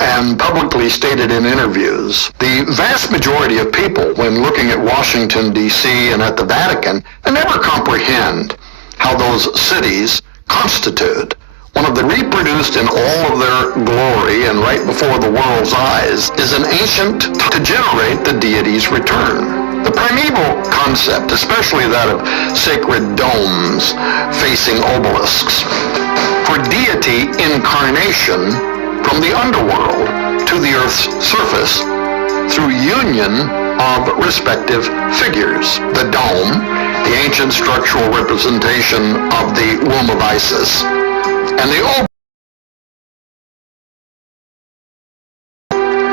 and publicly stated in interviews, the vast majority of people, when looking at Washington, D.C. and at the Vatican, they never comprehend how those cities constitute one of the reproduced in all of their glory and right before the world's eyes is an ancient to generate the deity's return. The primeval concept, especially that of sacred domes facing obelisks, for deity incarnation from the underworld to the earth's surface through union of respective figures. The dome, the ancient structural representation of the womb of Isis, and the obelisk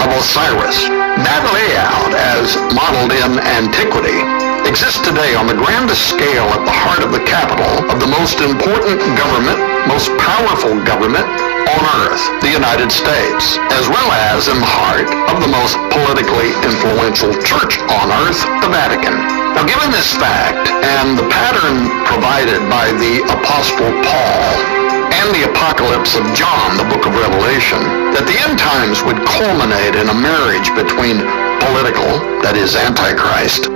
of Osiris. That layout, as modeled in antiquity, exists today on the grandest scale at the heart of the capital of the most important government, most powerful government on earth, the United States, as well as in the heart of the most politically influential church on earth, the Vatican. Now, given this fact and the pattern provided by the Apostle Paul and the Apocalypse of John, the book of Revelation, that the end times would culminate in a marriage between political, that is Antichrist,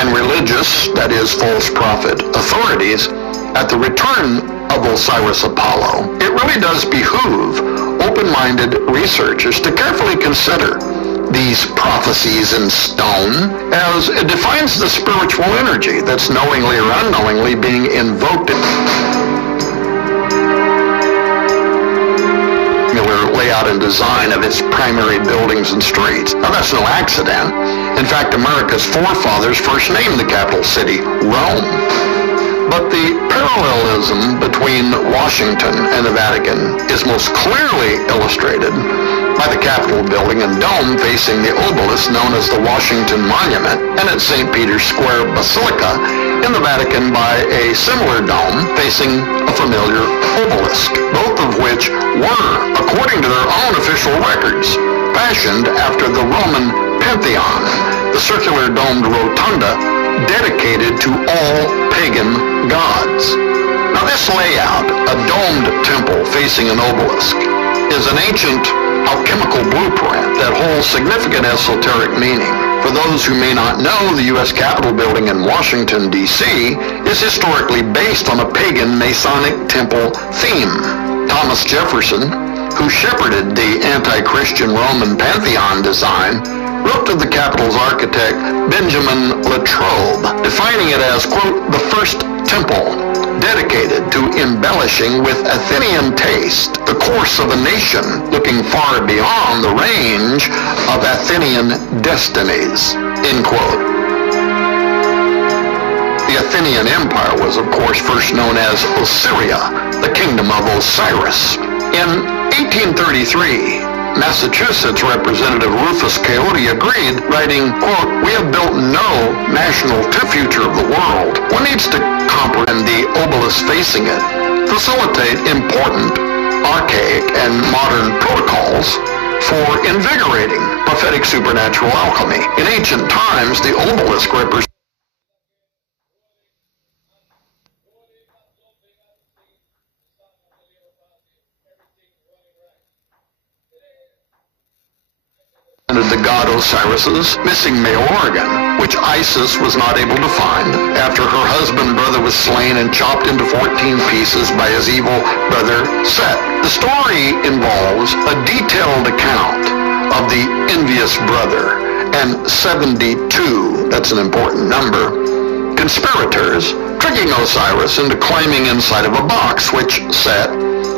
and religious, that is false prophet, authorities at the return of Osiris Apollo, it really does behoove open-minded researchers to carefully consider these prophecies in stone as it defines the spiritual energy that's knowingly or unknowingly being invoked in layout and design of its primary buildings and streets. Now, that's no accident. In fact, America's forefathers first named the capital city Rome. But the parallelism between Washington and the Vatican is most clearly illustrated by the Capitol building and dome facing the obelisk known as the Washington Monument, and at St. Peter's Square Basilica in the Vatican by a similar dome facing a familiar obelisk, both of which were, according to their own official records, fashioned after the Roman Pantheon, the circular domed rotunda dedicated to all pagan gods. Now, this layout, a domed temple facing an obelisk, is an ancient alchemical blueprint that holds significant esoteric meaning. For those who may not know, the U.S. Capitol building in Washington, D.C. is historically based on a pagan Masonic temple theme. Thomas Jefferson, who shepherded the anti-Christian Roman Pantheon design, wrote to the Capitol's architect Benjamin Latrobe, defining it as, quote, the first temple dedicated to embellishing with Athenian taste the course of a nation looking far beyond the range of Athenian destinies, end quote. The Athenian Empire was, of course, first known as Ossyria, the kingdom of Osiris. In 1833, Massachusetts Representative Rufus Coyote agreed, writing, quote, we have built no national future of the world. One needs to comprehend the obelisk facing it, facilitate important, archaic, and modern protocols for invigorating prophetic supernatural alchemy. In ancient times, the obelisk represented the god Osiris's missing male organ, which Isis was not able to find after her husband brother was slain and chopped into 14 pieces by his evil brother Set. The story involves a detailed account of the envious brother and 72, that's an important number, conspirators tricking Osiris into climbing inside of a box, which Set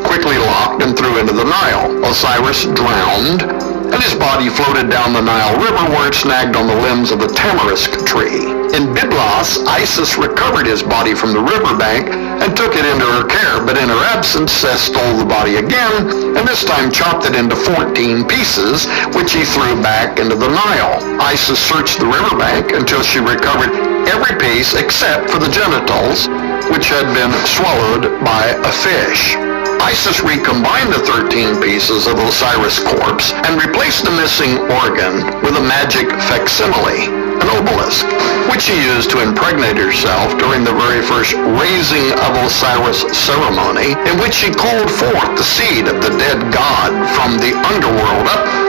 quickly locked and threw into the Nile. Osiris drowned, and his body floated down the Nile River where it snagged on the limbs of a tamarisk tree. In Byblos, Isis recovered his body from the riverbank and took it into her care, but in her absence, Seth stole the body again, and this time chopped it into 14 pieces, which he threw back into the Nile. Isis searched the riverbank until she recovered every piece except for the genitals, which had been swallowed by a fish. Isis recombined the 13 pieces of Osiris' corpse and replaced the missing organ with a magic facsimile, an obelisk, which she used to impregnate herself during the very first raising of Osiris ceremony, in which she called forth the seed of the dead god from the underworld up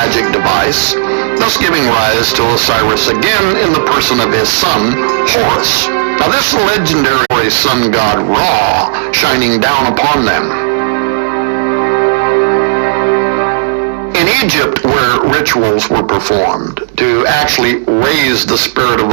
magic device, thus giving rise to Osiris again in the person of his son, Horus. Now this legendary sun god Ra shining down upon them. In Egypt, where rituals were performed to actually raise the spirit of